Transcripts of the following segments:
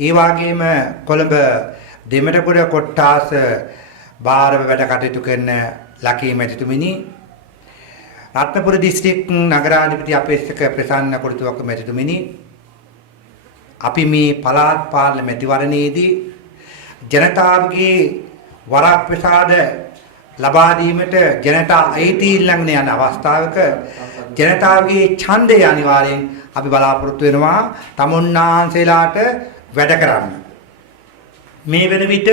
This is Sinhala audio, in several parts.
ඒ වගේම කොළඹ දෙමටගොඩ කොට්ටාස භාරව වැඩ කටයුතු කරන ලකී මැතිතුමිනි, රත්නපුර දිස්ත්‍රික් නගරාධිපති අපේක්ෂක ප්‍රසන්න කොටුවක මැතිතුමිනි, අපි මේ පළාත් පාලන මැතිවරණයේදී ජනතාවගේ වරප්‍රසාද ලබා දීමට ජනතා අයිති ළඟන යන අවස්ථාවක ජනතාවගේ ඡන්දය අනිවාර්යෙන් අපි බලාපොරොත්තු වෙනවා තමුන්නාන්සේලාට වැඩ කරන්න. මේ වෙන විට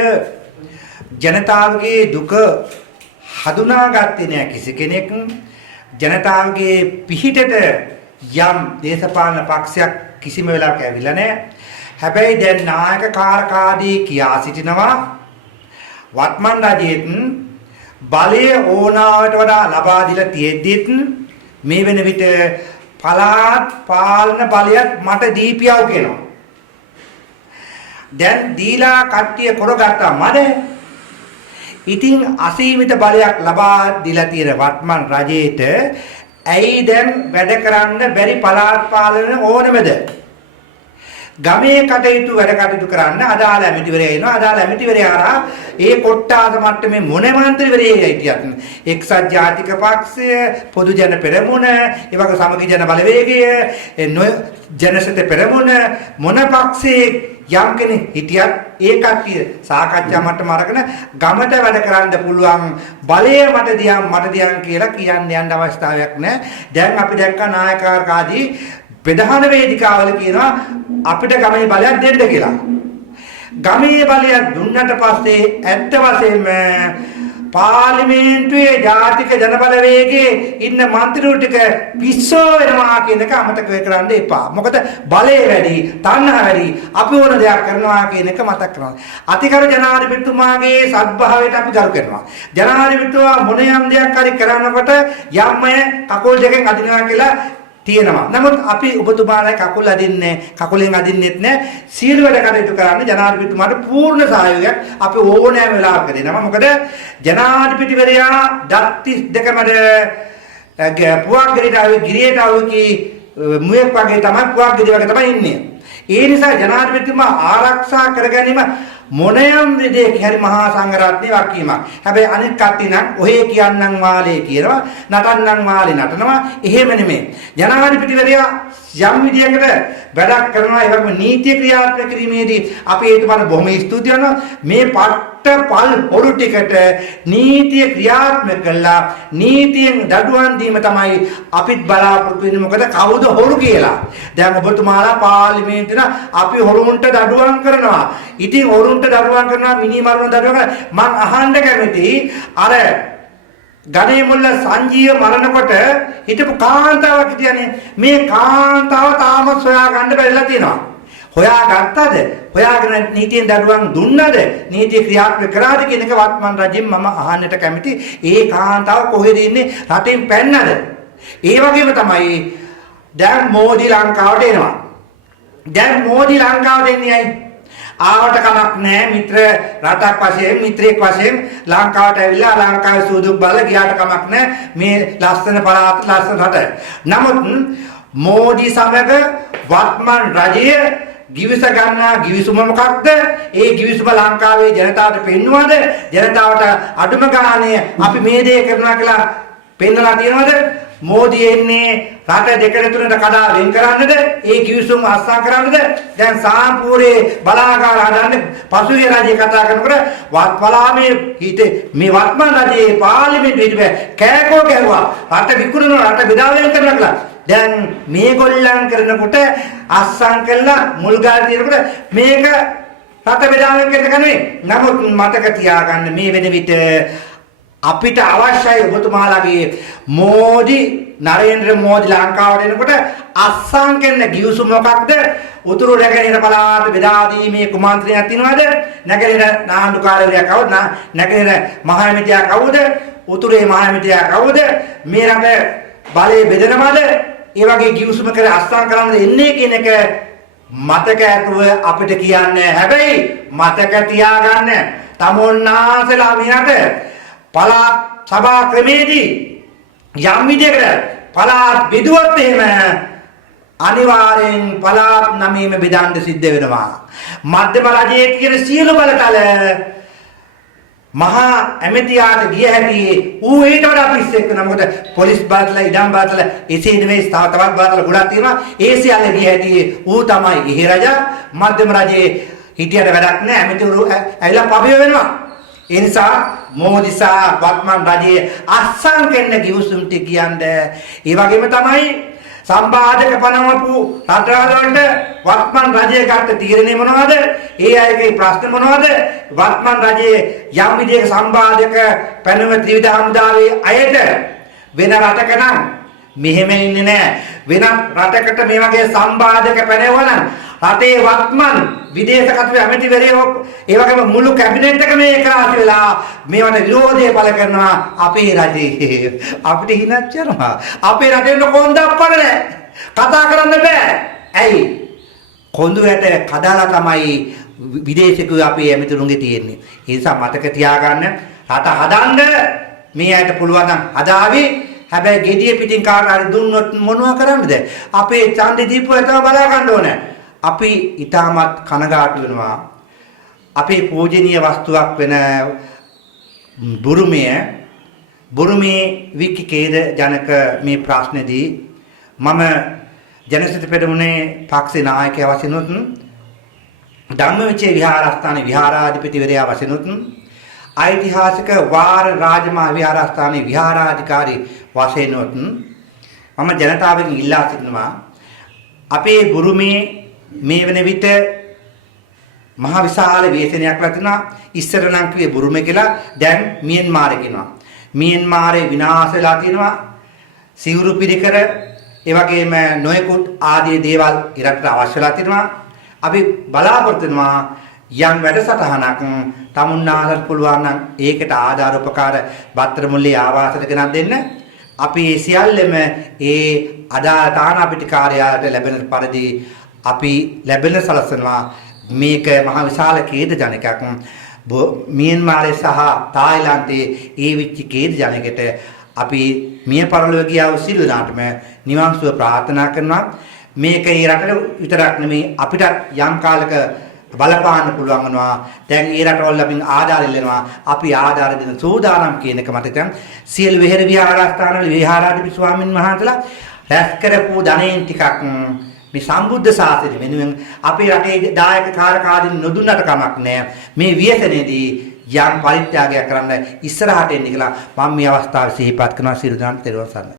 ජනතාවගේ දුක හඳුනාගත්තේ නැහැ කිසි කෙනෙක්. ජනතාවගේ පිහිටට යම් දේශපාලන පක්ෂයක් කිසිම වෙලාවක ඇවිල්ලා නැහැ. හැබැයි දැන් නායක කාර්කාදී කියා සිටිනවා වත්මන් රජයේත් බලය ඕනාවට වඩා ලබා දීලා තියෙද්දිත් මේ වෙන විට පළාත් පාලන බලයක් මට දීපියව කියනවා. දැන් දීලා කට්ටිය කරගත්තා මඩ. ඉතින් අසීමිත බලයක් ලබා දීලා තියෙන වත්මන් රජයේට ඇයි දැන් වැඩ කරන්න බැරි පළාත් පාලන ඕනෙමද? ගමේ කටයුතු වැඩ කටයුතු කරන්න අදාළ ඇමතිවරයා එනවා. අදාළ ඇමතිවරයා ඒ කොට්ටාස මට්ටමේ මොන මන්ත්‍රීවරයෙක් හිටියත් එක්සත් ජාතික පක්ෂය, පොදු ජන පෙරමුණ, ඒ වගේ සමගි ජන බලවේගය, ජනසිත පෙරමුණ මොන පක්ෂයේ යම් කෙනෙක් හිටියත් ඒ කට්ටිය සාකච්ඡා මට්ටම අරගෙන ගමට වැඩ කරන්න පුළුවන් බලය මට දියම් කියලා කියන්න යන්න අවස්ථාවක් නැහැ. දැන් අපි දැක්කා නායකාකාදී ප්‍රධාන වේදිකාවල කියනවා අපිට ගමේ බලයක් දෙන්න කියලා. ගමේ බලයක් දුන්නට පස්සේ ඇත්ත වශයෙන්ම පාර්ලිමේන්තුවේ ජාතික ජනබලවේගයේ ඉන්න മന്ത്രിවරු ටික පිස්සෝ වෙනවා කියන එක අමතක කරන්න එපා. මොකද බලය වැඩි, තණ්හා වැඩි, අපි ඕන දෙයක් කරනවා කියන එක මතක් කරනවා. අතිගරු ජනාධිපතිතුමාගේ සත්භාවයට අපි ගරු කරනවා. ජනාධිපතිතුමා මොන යම් දෙයක් හරි කරනකොට යම්මය කකුල් දෙකෙන් අදිනවා කියලා තියෙනවා. නමුත් අපි ඔබතුමාලා කකුලෙන් අදින්නෙත් නැහැ. සීල වැඩ කටයුතු කරන්න ජනාධිපතිතුමාට පූර්ණ සහයෝගයක් අපි ඕනෑම වෙලාවක දෙනවා. මොකද ජනාධිපතිවරයා දත් 32මද පුවක් ගිරියට ආවකි මුවෙක් වගේ තමයි පුවක් ගිරිය වගේ තමයි ඉන්නේ. ඒ නිසා ජනාධිපතිතුමා ආරක්ෂා කරගැනීම මොනයම් විදිහේ හරි මහා සංඝරත්නයේ වක්කීමක්. හැබැයි අනිත් කට්ටිය නම් ඔහේ කියන්නම් වාලේ කියනවා, නටන්නම් වාලේ නටනවා. එහෙම නෙමෙයි. ජනාධිපතිවරයා යම් විදියකට වැඩක් කරනවා. ඒ වගේම නීතිය ක්‍රියාත්මක කිරීමේදී අපි ඒතුමාට බොහොම ස්තුති කරනවා. මේ පල් පොළු ටිකට නීතිය ක්‍රියාත්මක කළා. නීතියෙන් දඩුවම් දීම තමයි අපිත් බලාපොරොත්තු වෙන්නේ. මොකද කවුද හොරු කියලා. දැන් ඔබතුමාලා පාර්ලිමේන්තුවේ අපි හොරුන්ට දඩුවම් කරනවා. ඉතින් හොරුන්ට දඩුවම් කරනවා, මිනි මරණ දඩුවම් කරනවා. මං අහන්න කැමතියි අර ගණේ මුල්ල සංජීව මරණකොට හිටපු කාන්තාවක් හිටියනේ. මේ කාන්තාව තාම සොයා ගන්න බැරිලා තියෙනවා. හොයාගත්තද? හොයාගෙන නීතියෙන් දඩුවම් දුන්නද? නීතිය ක්‍රියාත්මක කරාද කියන එක වත්මන් රජෙන් මම අහන්නට කැමති. ඒ කාන්තාව කොහෙද ඉන්නේ? රටින් පැන්නද? ඒ වගේම තමයි දැන් මෝදි ලංකාවට එනවා. දැන් මෝදි ලංකාවට එන්නේ ඇයි? ආවට කමක් නැහැ. මිත්‍ර රටක් වශයෙන්, මිත්‍රයෙක් වශයෙන් ලංකාවට ඇවිල්ලා ලංකාවේ සූදුක් බලලා ගියාට කමක් නැහැ. මේ ලස්සන පළාත, ලස්සන රට. නමුත් මෝදි සමග වත්මන් රජය ගිවිස ගන්නා ගිවිසුම මොකක්ද? ඒ ගිවිසුම ලංකාවේ ජනතාවට පෙන්වනවද? ජනතාවට අඩුම ගානේ අපි මේ දේ කරනවා කියලා පෙන්වලා තියෙනවද? මෝදි එන්නේ රට දෙකට තුනට කඩා වෙන් කරන්නද? ඒ ගිවිසුම අත්සන් කරන්නද? දැන් සාම්පූර්ේ බලාගාර හදන්න පසුගිය රජය කතා කරනකොට වත්පලාමේ හිටේ මේ වත්මන් රජයේ පාර්ලිමේන්තුවේ හිටපෑ කෑකෝ ගැහුවා. රට විකුණනවා, රට බෙදා වෙන් කරනවා කියලා. දැන් මේගොල්ලන් කරනකොට අස්සම් කළා මුල් ගාල් තියනකොට මේක රට බෙදාගෙන කරන කන්නේ. නමුත් මතක තියාගන්න මේ වෙන විට අපිට අවශ්‍යයි ඔබතුමාලාගේ මෝදි නරේන්ද්‍ර මෝදි ලංකාවට එනකොට අස්සම් කරන ගිවිසුම මොකක්ද? උතුරු නැගෙනහිර පළාත බෙදා දීමේ කුමන්ත්‍රණයක් තියනවාද? නැගෙනහිර නාන්දුකාරවරයා කවුද? නැගෙනහිර මහාමිතියා කවුද? උතුරේ මහාමිතියා කවුද? මේ රට බලය බෙදනවද? ඒ වගේ ගිවිසුම කර අස්සම් කරන්නද එන්නේ කියන එක මතක ඇතුව අපිට කියන්නේ. හැබැයි මතක තියාගන්න තමුන්නාසලා මිනට පළාත් සභා ක්‍රමේදී යම් විදියකට පළාත් බෙදුවත් එහෙම අනිවාර්යෙන් පළාත් 9ම බෙදන්න සිද්ධ වෙනවා. මධ්‍යම රජයේ තියෙන සියලු බලතල මහා ඇමතියාට ගිය හැටි ඌ ඊට වඩා පිස්සෙක් වෙනවා. මොකද පොලිස් බලතල, ඉඩම් බලතල, එසේ නෙවෙයි තවත් බලතල ගොඩක් තියෙනවා. ඒ සියල්ල ගිය හැටි ඌ තමයි ඉහි රජා. මධ්‍යම රජයේ හිටියට වැඩක් නැහැ. ඇමතිවරු ඇවිල්ලා පබිය වෙනවා. ඒ නිසා මෝදිසා වත්මන් රජයේ අස්සන් කෙන්න කිව්සුම්ට කියන්නේ ඒ වගේම තමයි සම්බාධක පනවපු රටවල් වලට වත්මන් රජය ගත්ත තීරණය මොනවද? ඒ අයගේ ප්‍රශ්න මොනවද? වත්මන් රජයේ යම් විදිහක සම්බාධක පැනව ත්‍රිවිධ හමුදාවේ අයට වෙන රටක නම් මෙහෙම ඉන්නේ නැහැ. වෙන රටකට මේ වගේ සම්බාධක පැනවනම් රටේ වත්මන් විදේශ කටයුතු ඇමතිවරයෝ ඒ වගේම මුළු කැබිනට් එකම ඒකාසි වෙලා මේවට විරෝධය පළ කරනවා අපේ රජේ. අපිට හිනක් යනවා. අපේ රටේ කොන්දක් පඩ කතා කරන්න බෑ. ඇයි? කොඳු වැට කඩලා තමයි විදේශිකයෝ අපේ ඇමතිතුරුන්ගේ තියෙන්නේ. ඒ නිසා මතක තියාගන්න රට හදන්න මේ අයට පුළුවන් නම් හදාවි. හැබැයි gediye පිටින් කාට හරි දුන්නොත් මොනවා කරන්නද? අපේ ඡන්දෙ දීපුවා තමයි බලා ගන්න ඕනේ. අපි ඊටමත් කනගාටු වෙනවා. අපේ පූජනීය වස්තුවක් වෙන බුරුමේ විකිකේද ජනක මේ ප්‍රශ්නේදී මම ජනසිත පෙරමුණේ පක්ෂේ නායකයා වශයෙන්ුත් ධම්මවිචේ විහාරස්ථානයේ විහාරාධිපතිවරයා වශයෙන්ුත් ඓතිහාසික වාර රාජමහා විහාරස්ථානයේ විහාරාධිකාරී වශයෙන්ුත් මම ජනතාවගෙන් ඉල්ලා සිටිනවා අපේ බුරුමේ මේ වෙන විට මහ විශාල ව්‍යසනයක් ලැබුණා. ඉස්සර නම් කිව්වේ බුරුමේ කියලා, දැන් මියන්මාරේ කියනවා. මියන්මාරේ විනාශ වෙලා තියෙනවා. සිවුරු පිරිකර ඒ වගේම නොයෙකුත් ආදී දේවල් ඉරකට අවශ්‍ය වෙලා තියෙනවා. අපි බලාපොරොත්තු වෙනවා යම් වැඩසටහනක් තමුන්නාලට පුළුවන් නම් ඒකට ආධාර උපකාර බත්තර මුල්ලේ ආවාසයට ගෙනත් දෙන්න. අපි සියල්ලම ඒ අදාළ තානාපිටි කාර්යාලයට ලැබෙන පරිදි අපි ලැබෙන සලසනවා. මේක මහ විශාල ඛේද ජනකයක්. මියන්මාරේ සහ තායිලන්තයේ ඒ විච්ච ඛේද ජනකයට අපි මිය පරලොව ගියා වූ සියලු දෙනාටම නිවන් සුව ප්‍රාර්ථනා කරනවා. මේක ඒ රටට විතරක් නෙමෙයි අපිට යම් කාලයක බලපාන්න පුළුවන් වෙනවා. දැන් ඒ රටවල අපි ආධාර ඉල්ලනවා. අපි ආධාර දෙන සූදානම් කියන එක මත දැන් සියලු විහෙර විහාරස්ථානවල විහාරාධිපති ස්වාමින් වහන්සේලා රැස් කරපු ධනෙන් ටිකක් මේ සම්බුද්ධ ශාසනය වෙනුවෙන් අපේ රටේ දායක කාර්යකාරීන් නොදුන්නට කමක් නැහැ. මේ ව්‍යසනයේදී යම් පරිත්‍යාගයක් කරන්න ඉස්සරහට එන්න කියලා මම මේ අවස්ථාවේ සිහිපත් කරනවා. සියලු දෙනාට තෙරුවන් සරණයි.